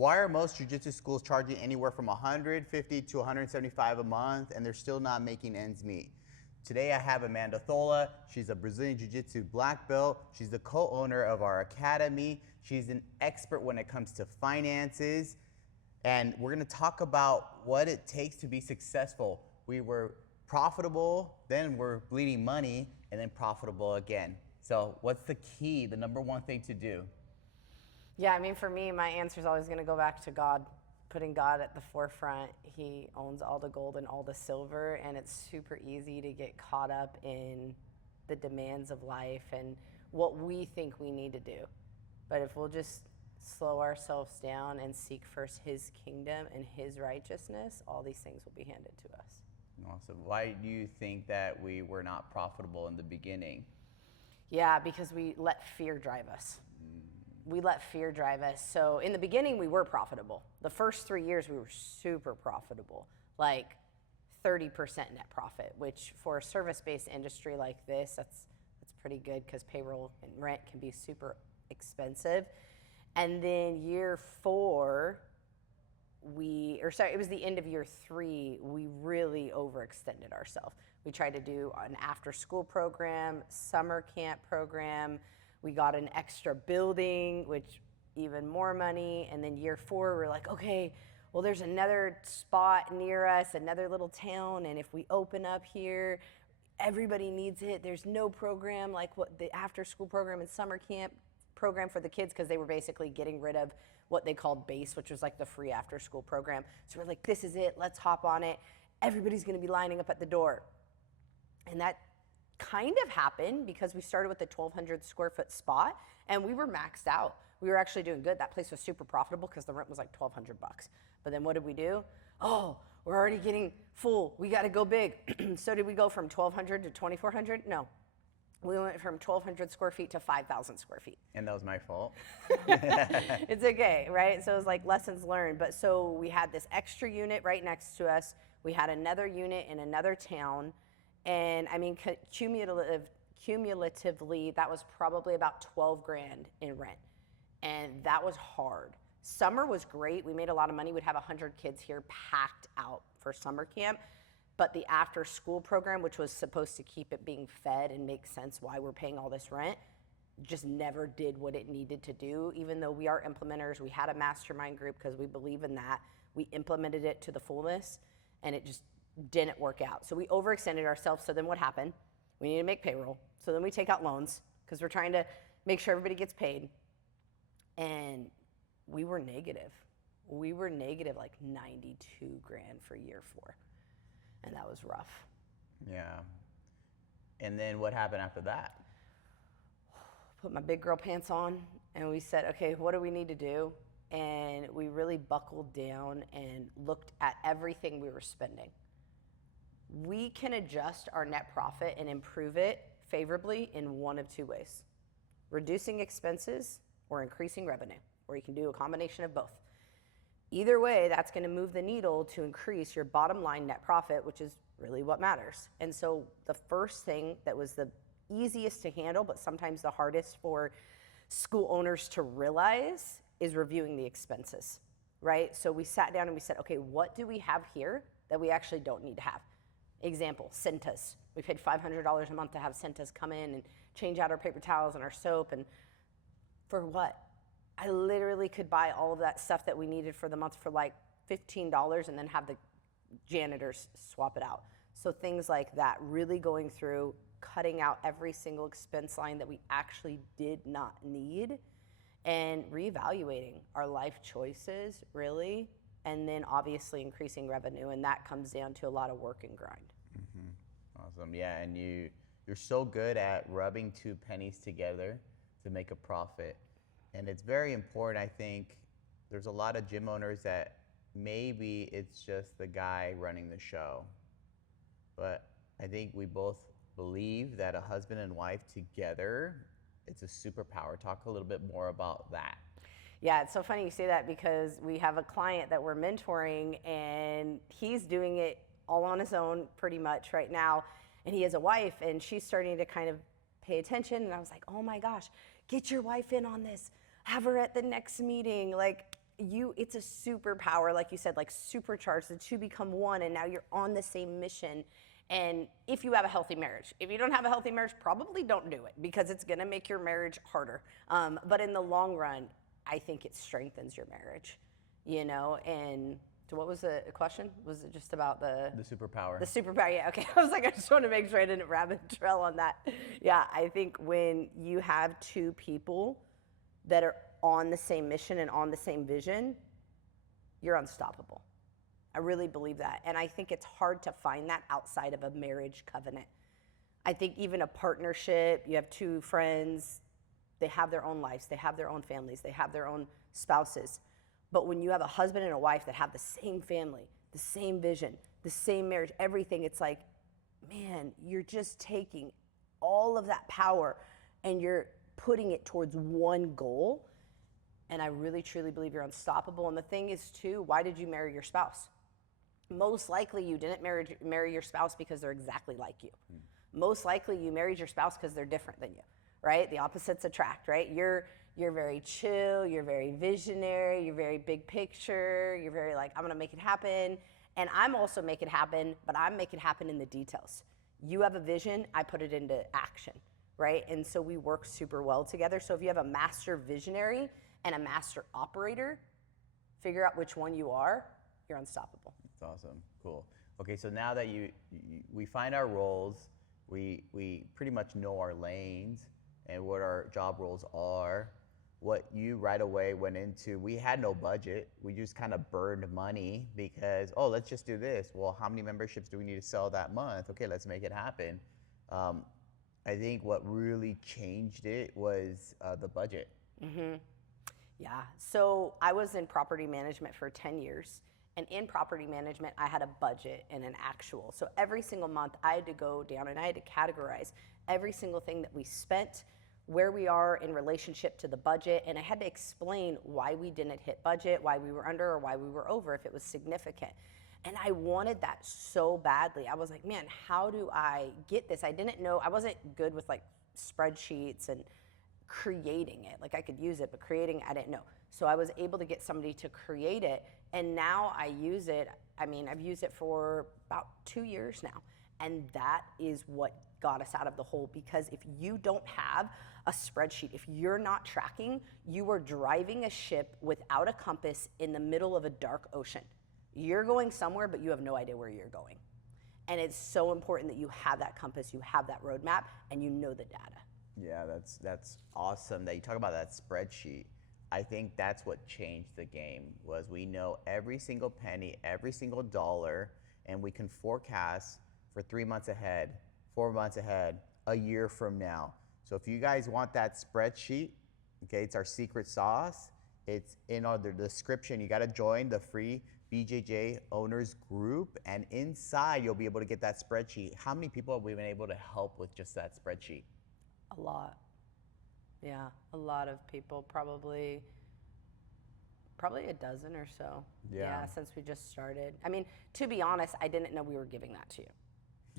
Why are most jiu-jitsu schools charging anywhere from $150 to $175 a month and they're still not making ends meet? Today I have Amanda Thola. She's a Brazilian Jiu-Jitsu black belt. She's the co-owner of our academy. She's an expert when it comes to finances. And we're gonna talk about what it takes to be successful. We were profitable, then we're bleeding money, and then profitable again. So what's the key, the number one thing to do? Yeah, I mean, for me, my answer is always going to go back to God, putting God at the forefront. He owns all the gold and all the silver, and it's super easy to get caught up in the demands of life and what we think we need to do. But if we'll just slow ourselves down and seek first His kingdom and His righteousness, all these things will be handed to us. Awesome. Why do you think that we were not profitable in the beginning? Yeah, because we let fear drive us. We let fear drive us. So in the beginning, we were profitable. The first 3 years, we were super profitable, like 30% net profit, which for a service-based industry like this, that's pretty good because payroll and rent can be super expensive. And then year 4, it was the end of year 3, we really overextended ourselves. We tried to do an after-school program, summer camp program. We got an extra building, which even more money. And then year 4, we're like, okay, well, there's another spot near us, another little town. And if we open up here, everybody needs it. There's no program like what the after school program and summer camp program for the kids, because they were basically getting rid of what they called BASE, which was like the free after school program. So we're like, this is it. Let's hop on it. Everybody's going to be lining up at the door. And that kind of happened because we started with a 1,200 square foot spot and we were maxed out. We were actually doing good. That place was super profitable because the rent was like $1,200. But then what did we do? Oh, we're already getting full. We got to go big. So did we go from 1,200 to 2,400? No. We went from 1,200 square feet to 5,000 square feet. And that was my fault. It's okay, right? So it was like lessons learned. But so we had this extra unit right next to us. We had another unit in another town. And I mean, cumulatively, that was probably about 12 grand in rent. And that was hard. Summer was great. We made a lot of money. We'd have 100 kids here packed out for summer camp. But the after school program, which was supposed to keep it being fed and make sense why we're paying all this rent, just never did what it needed to do. Even though we are implementers, we had a mastermind group because we believe in that. We implemented it to the fullness and it just didn't work out. So we overextended ourselves. So then what happened? We need to make payroll. So then we take out loans because we're trying to make sure everybody gets paid. And we were negative. We were negative like 92 grand for year 4. And that was rough. Yeah. And then what happened after that? Put my big girl pants on and we said, okay, what do we need to do? And we really buckled down and looked at everything we were spending. We can adjust our net profit and improve it favorably in one of 2 ways: reducing expenses or increasing revenue, or you can do a combination of both. Either way, that's going to move the needle to increase your bottom line net profit, which is really what matters. And so the first thing that was the easiest to handle, but sometimes the hardest for school owners to realize, is reviewing the expenses, right? So we sat down and we said, okay, what do we have here that we actually don't need to have? Example, Centas. We paid $500 a month to have Centas come in and change out our paper towels and our soap. And for what? I literally could buy all of that stuff that we needed for the month for like $15 and then have the janitors swap it out. So things like that, really going through, cutting out every single expense line that we actually did not need, and reevaluating our life choices, really, and then obviously increasing revenue. And that comes down to a lot of work and grind. Mm-hmm. Awesome. Yeah, and you're so good at rubbing 2 pennies together to make a profit. And it's very important, I think. There's a lot of gym owners that maybe it's just the guy running the show. But I think we both believe that a husband and wife together, it's a superpower. Talk a little bit more about that. Yeah, it's so funny you say that because we have a client that we're mentoring and he's doing it all on his own pretty much right now. And he has a wife and she's starting to kind of pay attention. And I was like, oh my gosh, get your wife in on this. Have her at the next meeting. Like, it's a superpower, like you said, like supercharged, the two become one, and now you're on the same mission. And if you have a healthy marriage, if you don't have a healthy marriage, probably don't do it, because it's gonna make your marriage harder. But in the long run, I think it strengthens your marriage, you know? And so what was the question? Was it just about the superpower? The superpower, yeah, okay. I was like, I just want to make sure I didn't rabbit trail on that. Yeah, I think when you have two people that are on the same mission and on the same vision, you're unstoppable. I really believe that. And I think it's hard to find that outside of a marriage covenant. I think even a partnership, you have two friends, they have their own lives, they have their own families, they have their own spouses. But when you have a husband and a wife that have the same family, the same vision, the same marriage, everything, it's like, man, you're just taking all of that power and you're putting it towards one goal. And I really, truly believe you're unstoppable. And the thing is, too, why did you marry your spouse? Most likely you didn't marry your spouse because they're exactly like you. Most likely you married your spouse because they're different than you, right? The opposites attract, right? You're very chill, you're very visionary, you're very big picture, you're very like, I'm gonna make it happen. And I'm also make it happen, but I'm make it happen in the details. You have a vision, I put it into action, right? And so we work super well together. So if you have a master visionary and a master operator, figure out which one you are, you're unstoppable. That's awesome, cool. Okay, so now that we find our roles, we pretty much know our lanes and what our job roles are. What you right away went into, we had no budget. We just kind of burned money because, oh, let's just do this. Well, how many memberships do we need to sell that month? Okay, let's make it happen. I think what really changed it was the budget. Mm-hmm. Yeah, so I was in property management for 10 years. And in property management, I had a budget and an actual. So every single month, I had to go down and I had to categorize every single thing that we spent, where we are in relationship to the budget, and I had to explain why we didn't hit budget, why we were under, or why we were over, if it was significant. And I wanted that so badly. I was like, man, how do I get this? I didn't know, I wasn't good with like spreadsheets and creating it. Like I could use it, but creating, I didn't know. So I was able to get somebody to create it, and now I use it. I mean, I've used it for about 2 years now, and that is what got us out of the hole. Because if you don't have a spreadsheet, if you're not tracking, you are driving a ship without a compass in the middle of a dark ocean. You're going somewhere, but you have no idea where you're going. And it's so important that you have that compass, you have that roadmap, and you know the data. Yeah, that's awesome that you talk about that spreadsheet. I think that's what changed the game, was we know every single penny, every single dollar, and we can forecast for 3 months ahead, 4 months ahead, a year from now. So if you guys want that spreadsheet, okay, it's our secret sauce. It's in the description. You got to join the free BJJ owners group, and inside you'll be able to get that spreadsheet. How many people have we been able to help with just that spreadsheet? A lot. Yeah, a lot of people, probably a dozen or so. Yeah, since we just started. I mean, to be honest, I didn't know we were giving that to you.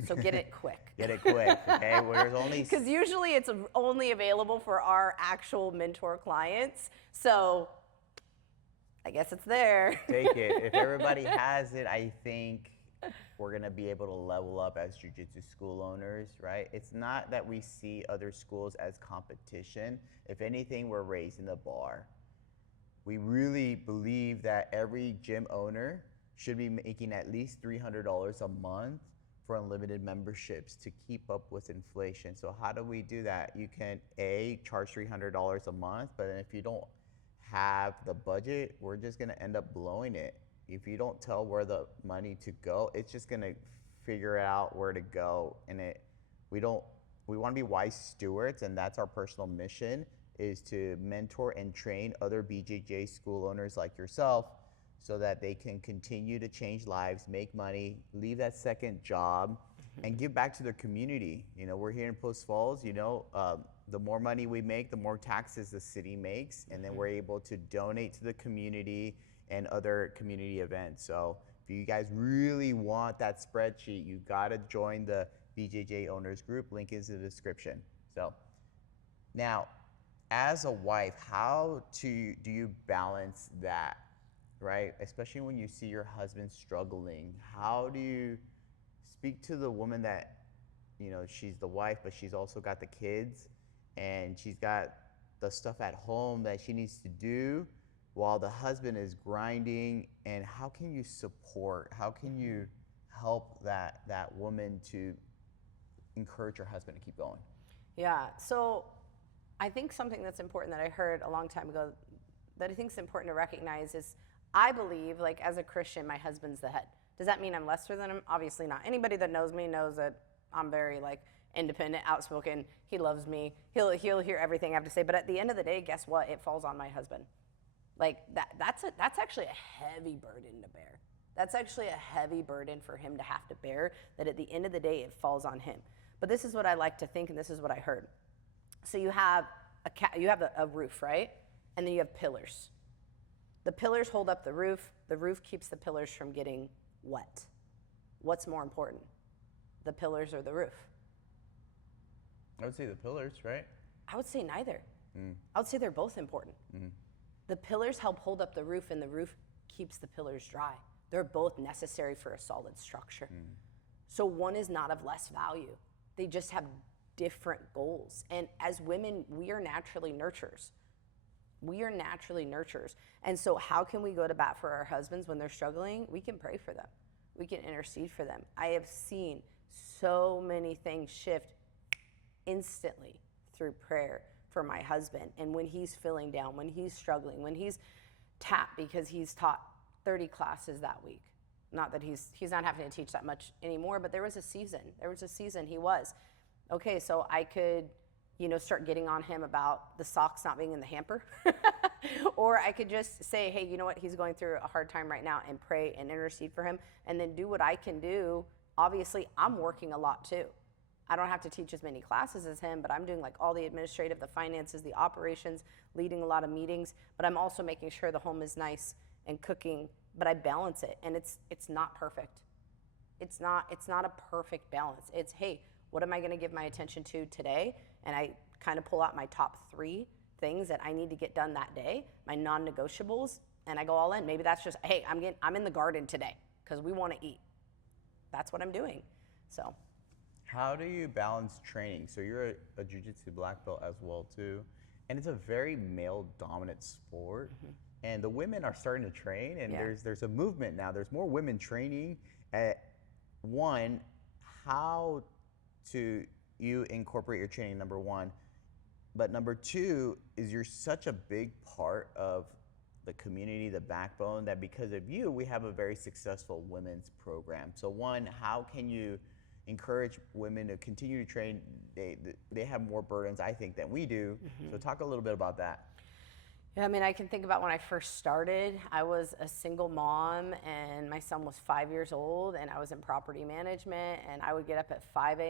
So get it quick. Get it quick, okay? Well, there's only... Because usually it's only available for our actual mentor clients. So I guess it's there. Take it. If everybody has it, I think we're going to be able to level up as jiu-jitsu school owners, right? It's not that we see other schools as competition. If anything, we're raising the bar. We really believe that every gym owner should be making at least $300 a month for unlimited memberships to keep up with inflation. So how do we do that? You can charge $300 a month, but if you don't have the budget, we're just going to end up blowing it. If you don't tell where the money to go, it's just going to figure out where to go. And we want to be wise stewards, and that's our personal mission, is to mentor and train other BJJ school owners like yourself so that they can continue to change lives, make money, leave that second job, and give back to their community. You know, we're here in Post Falls, you know, the more money we make, the more taxes the city makes, and then we're able to donate to the community and other community events. So if you guys really want that spreadsheet, you gotta join the BJJ owners group. Link is in the description. So now, as a wife, how do you balance that? right? Especially when you see your husband struggling. How do you speak to the woman that, she's the wife, but she's also got the kids and she's got the stuff at home that she needs to do while the husband is grinding? And how can you support, how can you help that woman to encourage her husband to keep going? Yeah, so I think something that's important that I heard a long time ago that I think is important to recognize is I believe, like, as a Christian, my husband's the head. Does that mean I'm lesser than him? Obviously not. Anybody that knows me knows that I'm very, like, independent, outspoken. He loves me. He'll hear everything I have to say. But at the end of the day, guess what? It falls on my husband. Like, that's actually a heavy burden to bear. That's actually a heavy burden for him to have to bear, that at the end of the day, it falls on him. But this is what I like to think, and this is what I heard. So you have a roof, right? And then you have pillars. The pillars hold up the roof. The roof keeps the pillars from getting wet. What's more important, the pillars or the roof? I would say the pillars, right? I would say neither. I would say they're both important. The pillars help hold up the roof, and the roof keeps the pillars dry. They're both necessary for a solid structure. So one is not of less value. They just have different goals. And as women, we are naturally nurturers. We are naturally nurturers. And so how can we go to bat for our husbands when they're struggling? We can pray for them. We can intercede for them. I have seen so many things shift instantly through prayer for my husband. And when he's feeling down, when he's struggling, when he's tapped because he's taught 30 classes that week. Not that he's not having to teach that much anymore, but there was a season he was. Okay, so I could, start getting on him about the socks not being in the hamper. Or I could just say, hey, you know what, he's going through a hard time right now, and pray and intercede for him, and then do what I can do. Obviously, I'm working a lot too. I don't have to teach as many classes as him, but I'm doing like all the administrative, the finances, the operations, leading a lot of meetings, but I'm also making sure the home is nice and cooking, but I balance it, and it's not perfect. It's not a perfect balance. It's, hey, what am I going to give my attention to today? And I kind of pull out my top 3 things that I need to get done that day, my non-negotiables, and I go all in. Maybe that's just, hey, I'm in the garden today because we want to eat. That's what I'm doing. So how do you balance training? So you're a jiu-jitsu black belt as well too, and it's a very male-dominant sport. And the women are starting to train, and there's a movement now. There's more women training. One, how to you incorporate your training, number one. But number two is you're such a big part of the community, the backbone, that because of you, we have a very successful women's program. So one, how can you encourage women to continue to train? They have more burdens, I think, than we do. So talk a little bit about that. Yeah, I can think about when I first started. I was a single mom, and my son was 5 years old, and I was in property management, and I would get up at 4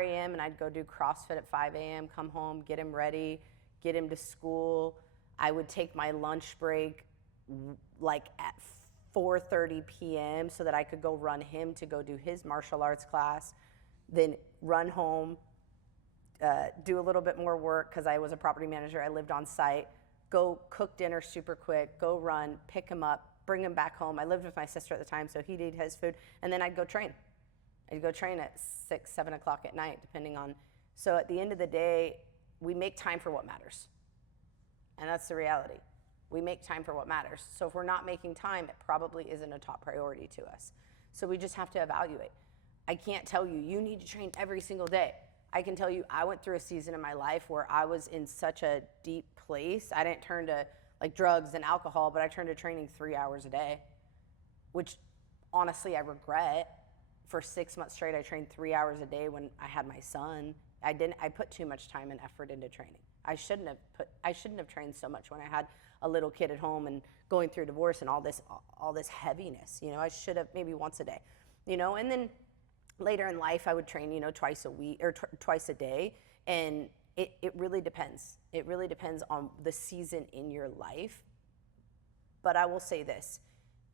a.m., and I'd go do CrossFit at 5 a.m., come home, get him ready, get him to school. I would take my lunch break like at 4:30 p.m. so that I could go run him to go do his martial arts class, then run home, do a little bit more work because I was a property manager. I lived on site. Go cook dinner super quick, go run, pick him up, bring him back home. I lived with my sister at the time, so he'd eat his food, and then I'd go train. I'd go train at 6, 7 o'clock at night, depending on. So at the end of the day, we make time for what matters. And that's the reality. We make time for what matters. So if we're not making time, it probably isn't a top priority to us. So we just have to evaluate. I can't tell you, you need to train every single day. I can tell you, I went through a season in my life where I was in such a deep place. I didn't turn to like drugs and alcohol, but I turned to training 3 hours a day, which honestly I regret. For 6 months straight, I trained 3 hours a day when I had my son. I put too much time and effort into training. I shouldn't have trained so much when I had a little kid at home and going through divorce and all this heaviness. I should have, maybe once a day, and then later in life, I would train, twice a week or twice a day. And it really depends. It really depends on the season in your life. But I will say this,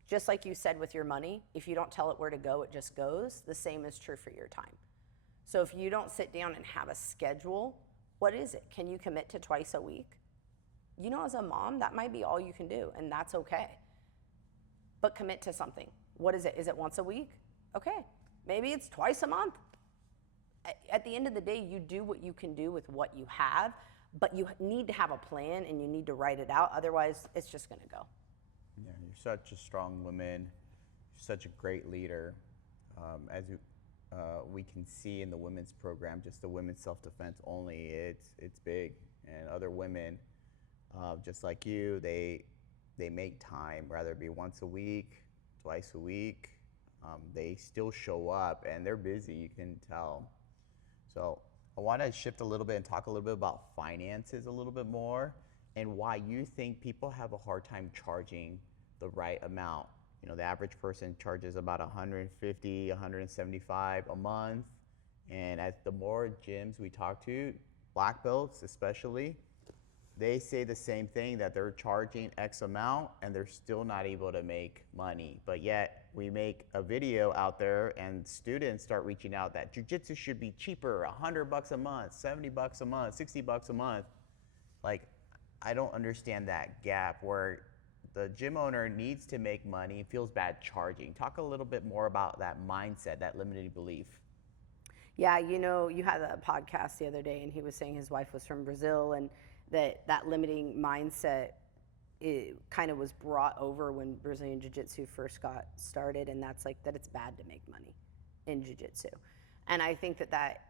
just like you said with your money, if you don't tell it where to go, it just goes. The same is true for your time. So if you don't sit down and have a schedule, what is it? Can you commit to twice a week? As a mom, that might be all you can do, and that's okay. but commit to something. What is it? Is it once a week? Okay, maybe it's twice a month. At the end of the day, you do what you can do with what you have, but you need to have a plan and you need to write it out. Otherwise, it's just going to go. Yeah, you're such a strong woman, such a great leader. As we can see in the women's program, just the women's self-defense only, it's big. And other women, just like you, they make time, rather it be once a week, twice a week. They still show up and they're busy, you can tell. So I want to shift a little bit and talk a little bit about finances a little bit more and why you think people have a hard time charging the right amount. You know, the average person charges about 150, 175 a month. And as the more gyms we talk to, black belts especially, they say the same thing, that they're charging X amount and they're still not able to make money. But yet we make a video out there and students start reaching out that jiu-jitsu should be cheaper, $100 a month, $70 a month, $60 a month. Like, I don't understand that gap where the gym owner needs to make money, feels bad charging. Talk a little bit more about that mindset, that limiting belief. Yeah, you know, you had a podcast the other day and he was saying his wife was from Brazil and that limiting mindset, it kind of was brought over when Brazilian Jiu-Jitsu first got started, and that's like that it's bad to make money in Jiu-Jitsu. And I think that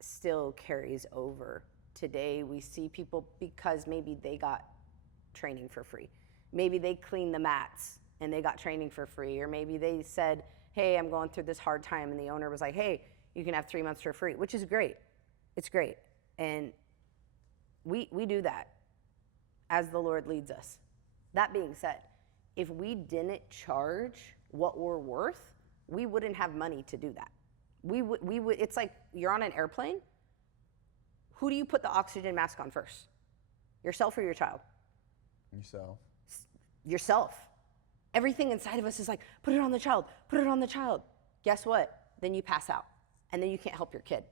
still carries over. Today we see people because maybe they got training for free. Maybe they cleaned the mats and they got training for free, or maybe they said, hey, I'm going through this hard time, and the owner was like, hey, you can have 3 months for free, which is great. It's great. And we do that as the Lord leads us. That being said, if we didn't charge what we're worth, we wouldn't have money to do that. We would. It's like you're on an airplane. Who do you put the oxygen mask on first? Yourself or your child? Yourself. Yourself. Everything inside of us is like, put it on the child, put it on the child. Guess what? Then you pass out, and then you can't help your kid.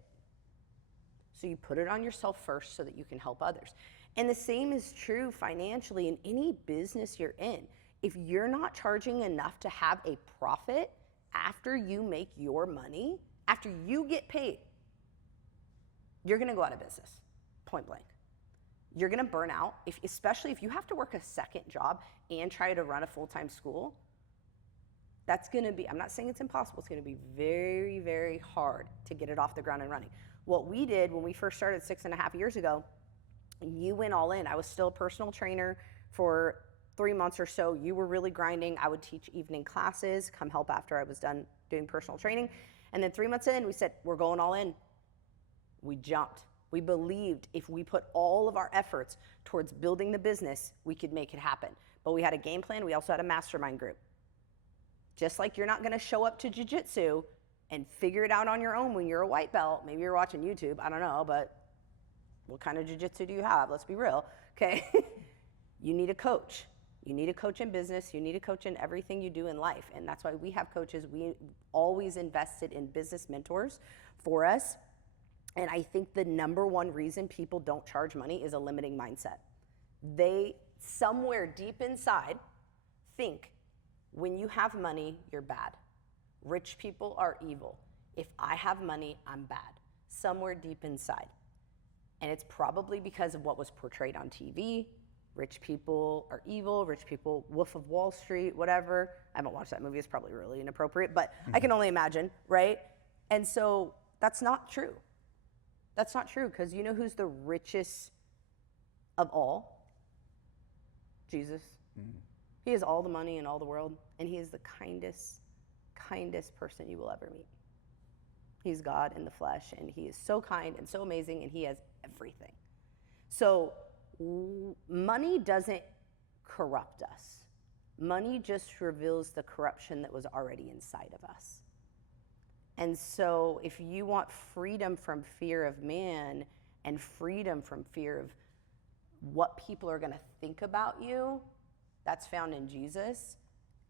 So you put it on yourself first so that you can help others. And the same is true financially in any business you're in. If you're not charging enough to have a profit after you make your money, after you get paid, you're gonna go out of business, point blank. You're gonna burn out, especially if you have to work a second job and try to run a full-time school. That's gonna be, I'm not saying it's impossible, it's gonna be very, very hard to get it off the ground and running. What we did when we first started 6.5 years ago, you went all in. I was still a personal trainer for 3 months or so. You were really grinding. I would teach evening classes, come help after I was done doing personal training. And then 3 months in, we said, we're going all in. We jumped. We believed if we put all of our efforts towards building the business, we could make it happen. But we had a game plan. We also had a mastermind group. Just like you're not going to show up to jiu-jitsu and figure it out on your own when you're a white belt. Maybe you're watching YouTube, I don't know, but what kind of jiu-jitsu do you have? Let's be real, okay? You need a coach. You need a coach in business. You need a coach in everything you do in life. And that's why we have coaches. We always invested in business mentors for us. And I think the number one reason people don't charge money is a limiting mindset. They, somewhere deep inside, think when you have money, you're bad. Rich people are evil. If I have money, I'm bad. Somewhere deep inside. And it's probably because of what was portrayed on TV. Rich people are evil, rich people, Wolf of Wall Street, whatever. I haven't watched that movie, it's probably really inappropriate, but I can only imagine, right? And so that's not true. That's not true, because you know who's the richest of all? Jesus. He has all the money in all the world, and he is the kindest person you will ever meet. He's God in the flesh, and he is so kind and so amazing, and he has everything. So money doesn't corrupt us. Money just reveals the corruption that was already inside of us. And so if you want freedom from fear of man and freedom from fear of what people are going to think about you, that's found in Jesus,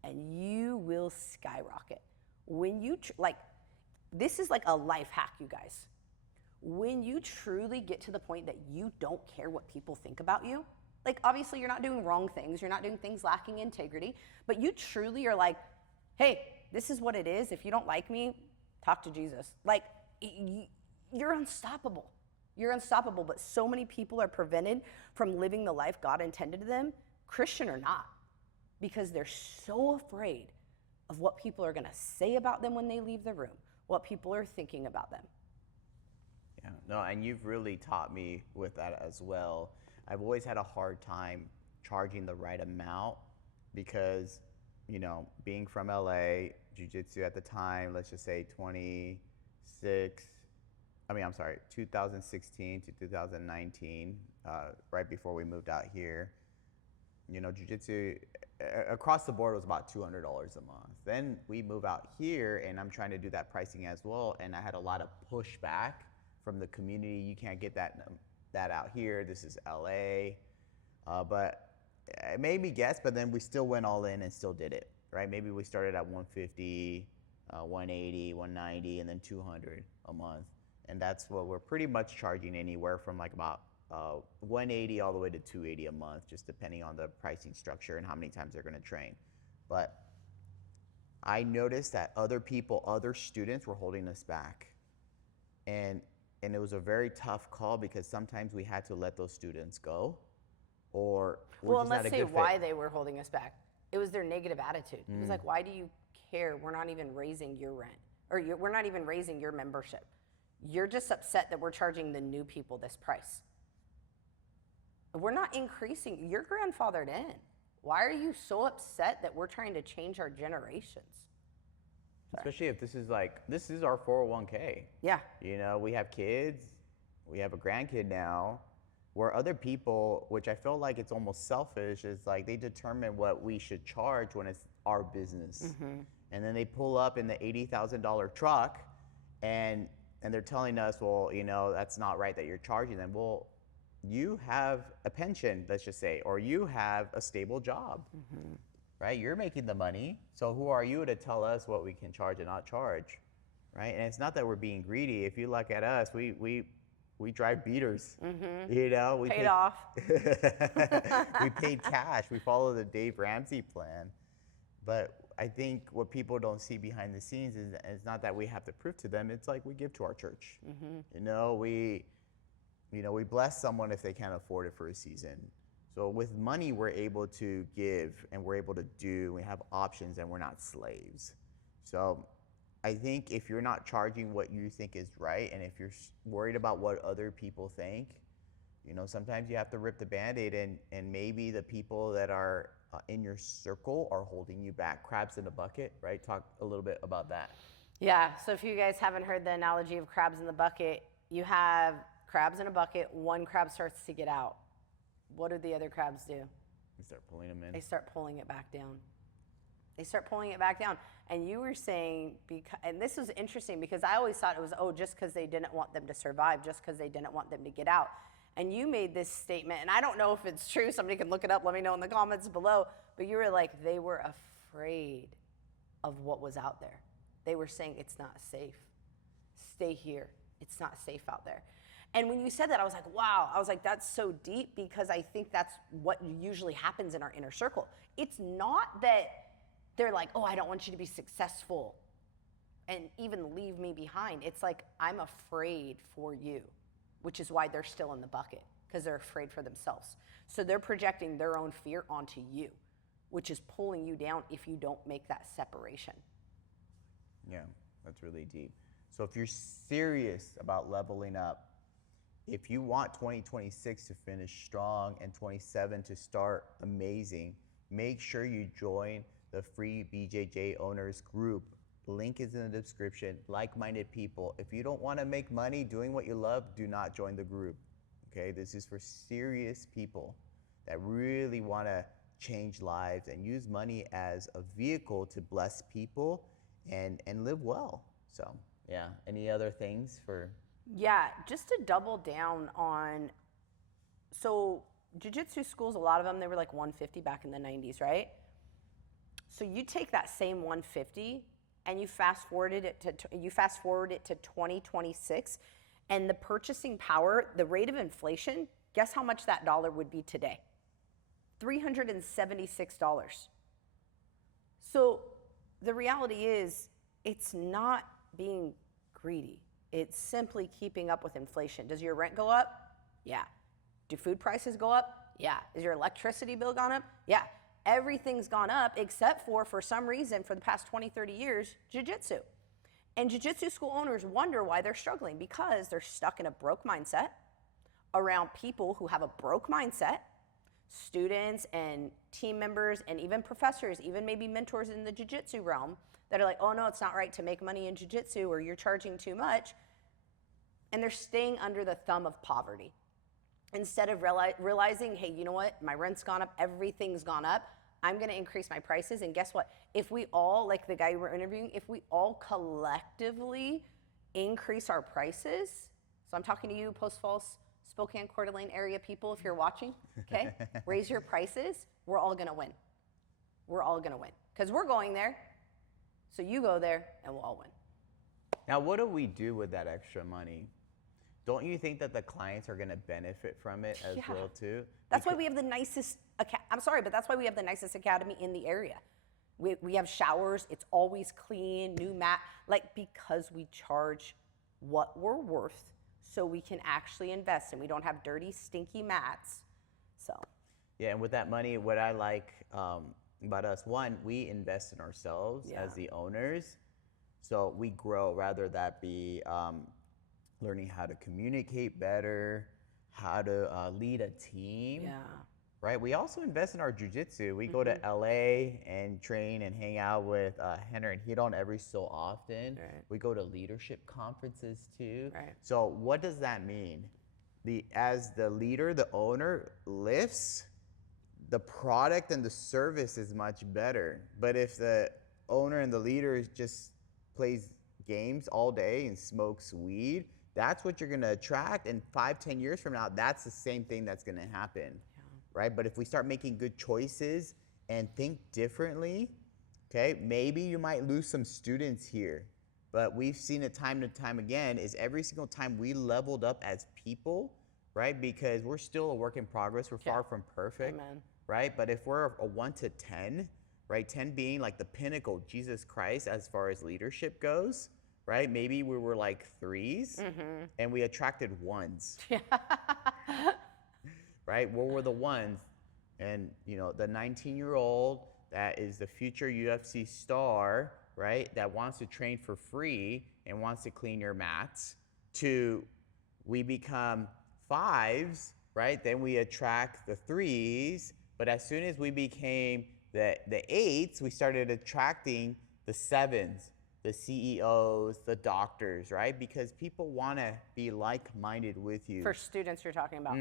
and you will skyrocket. When you, this is like a life hack, you guys. When you truly get to the point that you don't care what people think about you, Like, obviously, you're not doing wrong things. You're not doing things lacking integrity. But you truly are like, hey, this is what it is. If you don't like me, talk to Jesus. Like, you're unstoppable. You're unstoppable. But so many people are prevented from living the life God intended to them, Christian or not, because they're so afraid of what people are going to say about them when they leave the room, what people are thinking about them. Yeah, no, and you've really taught me with that as well. I've always had a hard time charging the right amount because, you know, being from LA, jiu-jitsu at the time, let's just say 2016 to 2019, right before we moved out here, you know, jiu-jitsu across the board was about $200 a month. Then we move out here and I'm trying to do that pricing as well. And I had a lot of pushback from the community. You can't get that out here. This is LA. But it made me guess, but then we still went all in and still did it, right? Maybe we started at 150, 180, 190, and then 200 a month. And that's what we're pretty much charging, anywhere from like about 180 all the way to 280 a month, just depending on the pricing structure and how many times they're going to train. But I noticed that other students were holding us back. And it was a very tough call because sometimes we had to let those students go, or well, and let's say why they were holding us back. It was their negative attitude. It was like, why do you care? We're not even raising your rent, or we're not even raising your membership. You're just upset that we're charging the new people this price. We're not increasing. You're grandfathered in. Why are you so upset that we're trying to change our generations? Especially if this is our 401k. Yeah. You know, we have kids, we have a grandkid now, where other people, which I feel like it's almost selfish, is like they determine what we should charge when it's our business. Mm-hmm. And then they pull up in the $80,000 truck and they're telling us, well, you know, that's not right that you're charging them. Well, you have a pension, let's just say, or you have a stable job, right? You're making the money. So who are you to tell us what we can charge and not charge, right? And it's not that we're being greedy. If you look at us, we drive beaters, you know? We paid off. We paid cash. We follow the Dave Ramsey plan. But I think what people don't see behind the scenes is it's not that we have to prove to them. It's like we give to our church. You know, we bless someone if they can't afford it for a season. So with money, we're able to give and we're able to do. We have options and we're not slaves. So I think if you're not charging what you think is right, and if you're worried about what other people think, you know, sometimes you have to rip the Band-Aid, and maybe the people that are in your circle are holding you back. Crabs in a bucket, right? Talk a little bit about that. Yeah, so if you guys haven't heard the analogy of crabs in the bucket, you have crabs in a bucket, one crab starts to get out. What do the other crabs do? They start pulling them in. They start pulling it back down. They start pulling it back down. And you were saying, and this was interesting because I always thought it was, just because they didn't want them to survive, just because they didn't want them to get out. And you made this statement, and I don't know if it's true. Somebody can look it up. Let me know in the comments below. But you were like, they were afraid of what was out there. They were saying, it's not safe. Stay here. It's not safe out there. And when you said that, I was like, wow. I was like, that's so deep, because I think that's what usually happens in our inner circle. It's not that they're like, I don't want you to be successful and even leave me behind. It's like, I'm afraid for you, which is why they're still in the bucket, because they're afraid for themselves. So they're projecting their own fear onto you, which is pulling you down if you don't make that separation. Yeah, that's really deep. So if you're serious about leveling up, if you want 2026 to finish strong and 27 to start amazing, make sure you join the free BJJ owners group. The link is in the description. Like-minded people. If you don't want to make money doing what you love, do not join the group. Okay, this is for serious people that really want to change lives and use money as a vehicle to bless people and live well. So yeah, any other things for? Yeah, just to double down on, so jiu-jitsu schools, a lot of them, they were like 150 back in the 90s, right? So you take that same 150 and you fast forward it to 2026, and the purchasing power, the rate of inflation, guess how much that dollar would be today? $376. So the reality is, it's not being greedy. It's simply keeping up with inflation. Does your rent go up? Yeah. Do food prices go up? Yeah. Is your electricity bill gone up? Yeah. Everything's gone up except for some reason, for the past 20, 30 years, jiu-jitsu. And jiu-jitsu school owners wonder why they're struggling, because they're stuck in a broke mindset around people who have a broke mindset, students and team members and even professors, even maybe mentors in the jiu-jitsu realm that are like, oh no, it's not right to make money in jiu-jitsu, or you're charging too much. And they're staying under the thumb of poverty. Instead of realizing, hey, you know what? My rent's gone up, everything's gone up. I'm gonna increase my prices. And guess what? If we all, like the guy you were interviewing, if we all collectively increase our prices, so I'm talking to you, Post Falls, Spokane, Coeur d'Alene area people, if you're watching, okay? Raise your prices, we're all gonna win. We're all gonna win. Because we're going there, so you go there, and we'll all win. Now, what do we do with that extra money? Don't you think that the clients are gonna benefit from it as well too? That's why we have the nicest, I'm sorry, but that's why we have the nicest academy in the area. We have showers, it's always clean, new mat, like, because we charge what we're worth so we can actually invest, and we don't have dirty, stinky mats, so. Yeah, and with that money, what I like about us, one, we invest in ourselves as the owners, so we grow, rather that be learning how to communicate better, how to lead a team, right? We also invest in our jiu-jitsu. We go to LA and train and hang out with Henner and Hidon every so often. Right. We go to leadership conferences too. Right. So what does that mean? As the leader, the owner lifts, the product and the service is much better. But if the owner and the leader just plays games all day and smokes weed, that's what you're gonna attract, and 5-10 years from now, that's the same thing that's gonna happen, right? But if we start making good choices and think differently, okay, maybe you might lose some students here, but we've seen it time and time again, is every single time we leveled up as people, right? Because we're still a work in progress, we're far from perfect, right? But if we're a 1 to 10, right, 10 being like the pinnacle, Jesus Christ, as far as leadership goes, right? Maybe we were like 3s and we attracted 1s. Right? What were the 1s? And you know, the 19-year-old that is the future UFC star, right? That wants to train for free and wants to clean your mats, to we become 5s, right? Then we attract the 3s, but as soon as we became the 8s, we started attracting the 7s. The CEOs, the doctors, right? Because people want to be like-minded with you. For students you're talking about.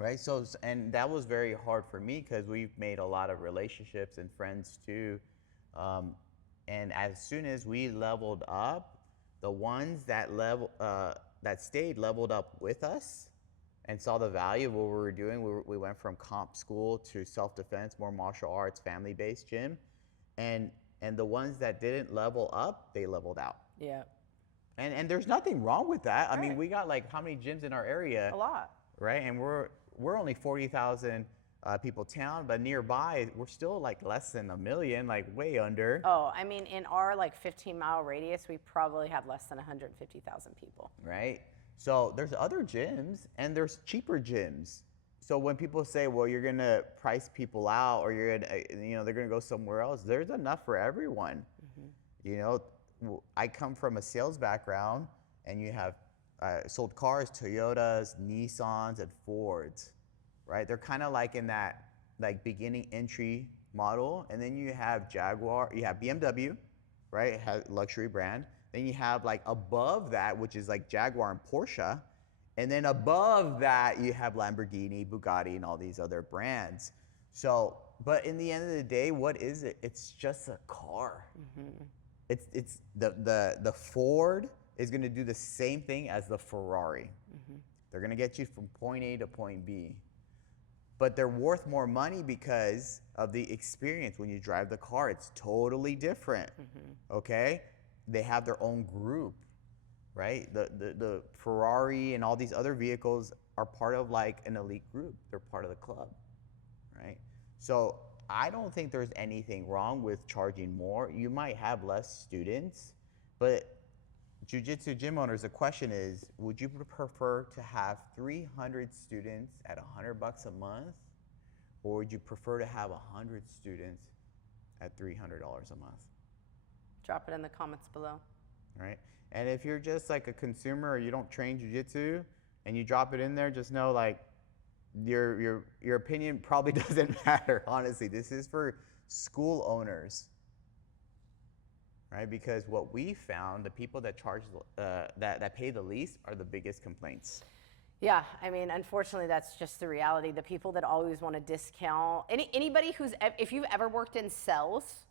Right, so, and that was very hard for me because we've made a lot of relationships and friends too. And as soon as we leveled up, the ones that stayed leveled up with us and saw the value of what we were doing. We went from comp school to self-defense, more martial arts, family-based gym. And the ones that didn't level up, they leveled out. Yeah. And there's nothing wrong with that. I mean, we got like how many gyms in our area? A lot. Right, and we're only 40,000 people town, but nearby we're still like less than 1 million, like way under. Oh, I mean, in our like 15-mile radius, we probably have less than 150,000 people. Right, so there's other gyms and there's cheaper gyms. So when people say, well, you're gonna price people out, or you're gonna, you know, they're gonna go somewhere else, there's enough for everyone. You know, I come from a sales background, and you have sold cars, Toyotas, Nissans, and Fords, right? They're kind of like in that like beginning entry model, and then you have Jaguar, you have BMW, right? Luxury brand. Then you have like above that, which is like Jaguar and Porsche. And then above that, you have Lamborghini, Bugatti, and all these other brands. So, but in the end of the day, what is it? It's just a car. It's the Ford is going to do the same thing as the Ferrari. They're going to get you from point A to point B. But they're worth more money because of the experience. When you drive the car, it's totally different. Okay? They have their own group. Right? The Ferrari and all these other vehicles are part of like an elite group. They're part of the club. So I don't think there's anything wrong with charging more. You might have less students, but jiu-jitsu gym owners, the question is, would you prefer to have 300 students at $100 a month, or would you prefer to have 100 students at $300 a month? Drop it in the comments below. Right? And if you're just like a consumer or you don't train jiu-jitsu and you drop it in there, just know like your opinion probably doesn't matter, honestly. This is for school owners. Right? Because what we found, the people that charge that pay the least are the biggest complaints. Yeah, I mean, unfortunately, that's just the reality. The people that always want to discount, anybody if you've ever worked in sales,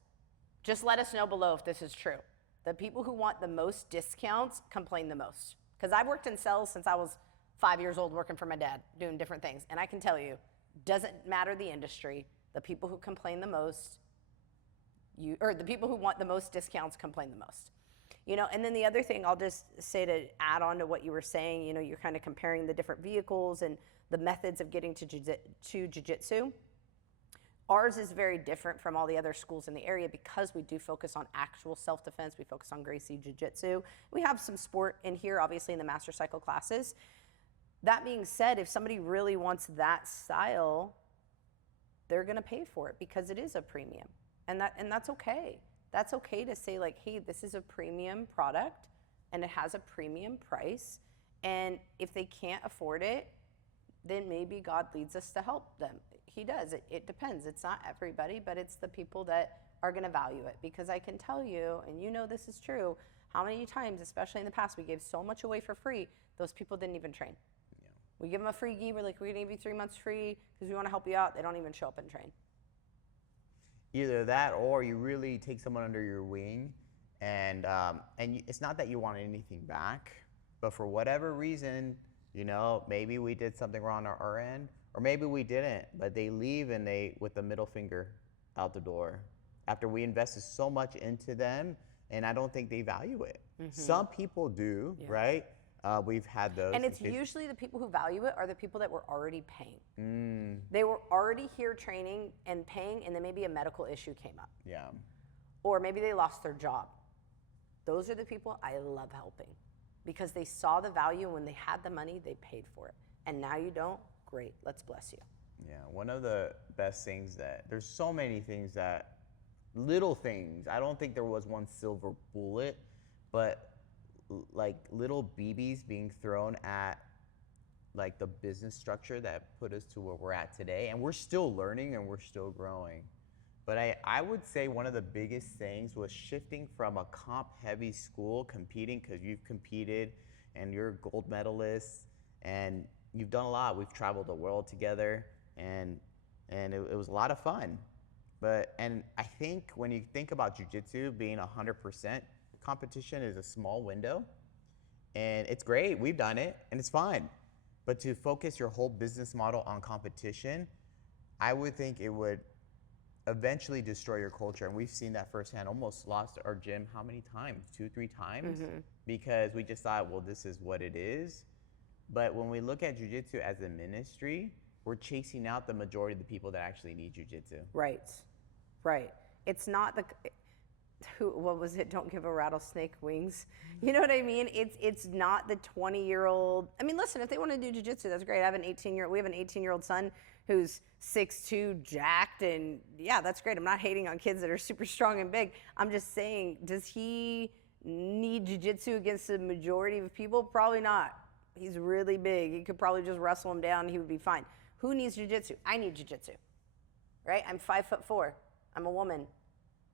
just let us know below if this is true. The people who want the most discounts complain the most. Because I've worked in sales since I was 5 years old working for my dad, doing different things. And I can tell you, doesn't matter the industry, the people who complain the most, or the people who want the most discounts complain the most. You know, and then the other thing I'll just say to add on to what you were saying, you know, you're kind of comparing the different vehicles and the methods of getting to jiu-jitsu. Ours is very different from all the other schools in the area because we do focus on actual self-defense. We focus on Gracie Jiu-Jitsu. We have some sport in here, obviously, in the Master Cycle classes. That being said, if somebody really wants that style, they're going to pay for it because it is a premium. And that's okay. That's okay to say like, hey, this is a premium product and it has a premium price. And if they can't afford it, then maybe God leads us to help them. He does. It depends. It's not everybody, but it's the people that are going to value it. Because I can tell you, and you know this is true, how many times, especially in the past, we gave so much away for free, those people didn't even train. Yeah. We give them a free gi, we're like, we're going to give you 3 months free because we want to help you out. They don't even show up and train. Either that, or you really take someone under your wing, and it's not that you want anything back, but for whatever reason, you know, maybe we did something wrong on our end, or maybe we didn't, but they leave and with the middle finger out the door after we invested so much into them, and I don't think they value it. Mm-hmm. Some people do, yeah. Right? We've had those. And it's usually the people who value it are the people that were already paying. They were already here training and paying, and then maybe a medical issue came up. Yeah. Or maybe they lost their job. Those are the people I love helping because they saw the value, and when they had the money, they paid for it. And now you don't? Great, let's bless you. Yeah, one of the best things there's so many things little things. I don't think there was one silver bullet, but like little BBs being thrown at like the business structure that put us to where we're at today. And we're still learning and we're still growing. But I would say one of the biggest things was shifting from a comp heavy school competing, because you've competed and you're a gold medalist and you've done a lot. We've traveled the world together and it was a lot of fun. And I think when you think about jiu-jitsu being 100%, competition is a small window, and it's great. We've done it, and it's fun. But to focus your whole business model on competition, I would think it would eventually destroy your culture. And we've seen that firsthand. Almost lost our gym how many times? 2-3 times? Mm-hmm. Because we just thought, well, this is what it is. But when we look at jiu-jitsu as a ministry, we're chasing out the majority of the people that actually need jiu-jitsu. Right. It's not what was it? Don't give a rattlesnake wings. You know what I mean? It's not the 20-year-old. I mean, listen, if they want to do jiu-jitsu, that's great. We have an 18-year-old son who's 6'2", jacked, and yeah, that's great. I'm not hating on kids that are super strong and big. I'm just saying, does he need jiu-jitsu against the majority of people? Probably not. He's really big. You could probably just wrestle him down and he would be fine. Who needs jiu-jitsu? I need jiu-jitsu, right? I'm 5'4". I'm a woman.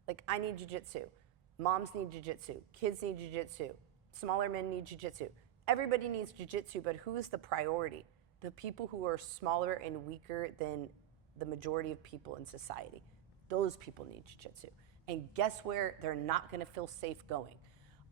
Like, I need jiu-jitsu. Moms need jiu-jitsu. Kids need jiu-jitsu. Smaller men need jiu-jitsu. Everybody needs jiu-jitsu, but who is the priority? The people who are smaller and weaker than the majority of people in society. Those people need jiu-jitsu. And guess where they're not going to feel safe going?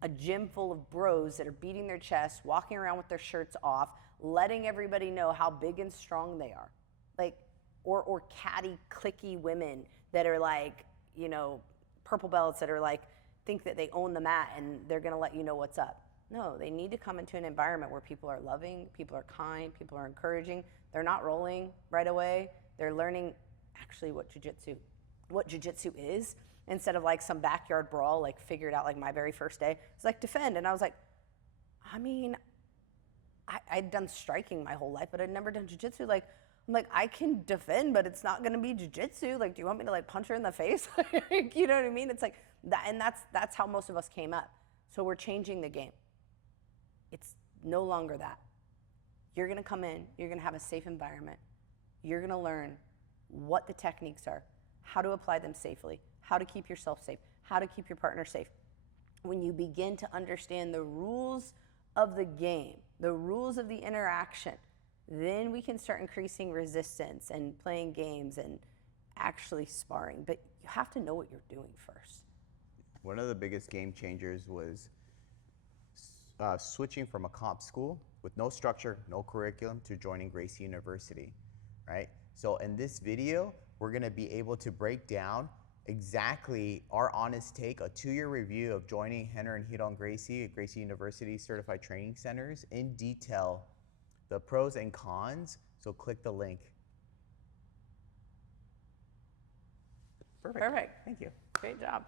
A gym full of bros that are beating their chests, walking around with their shirts off, letting everybody know how big and strong they are. Like, or catty, cliquey women that are like, you know, purple belts that are like, think that they own the mat and they're gonna let you know what's up. No, they need to come into an environment where people are loving, people are kind, people are encouraging. They're not rolling right away. They're learning actually what jiu-jitsu is, instead of like some backyard brawl, like figured out like my very first day. It's like defend. And I was like, I mean, I'd done striking my whole life, but I'd never done jiu-jitsu. Like, I'm like, I can defend, but it's not gonna be jiu-jitsu. Like, do you want me to like punch her in the face? Like, you know what I mean? It's like that, and that's how most of us came up. So we're changing the game. It's no longer that. You're gonna come in, you're gonna have a safe environment. You're gonna learn what the techniques are, how to apply them safely, how to keep yourself safe, how to keep your partner safe. When you begin to understand the rules of the game, the rules of the interaction, then we can start increasing resistance and playing games and actually sparring. But you have to know what you're doing first. One of the biggest game changers was switching from a comp school with no structure, no curriculum, to joining Gracie University, right? So in this video, we're gonna be able to break down exactly our honest take, a 2-year review of joining Henner and Hito and Gracie at Gracie University Certified Training Centers in detail, the pros and cons. So click the link. Perfect. Perfect. Thank you. Great job.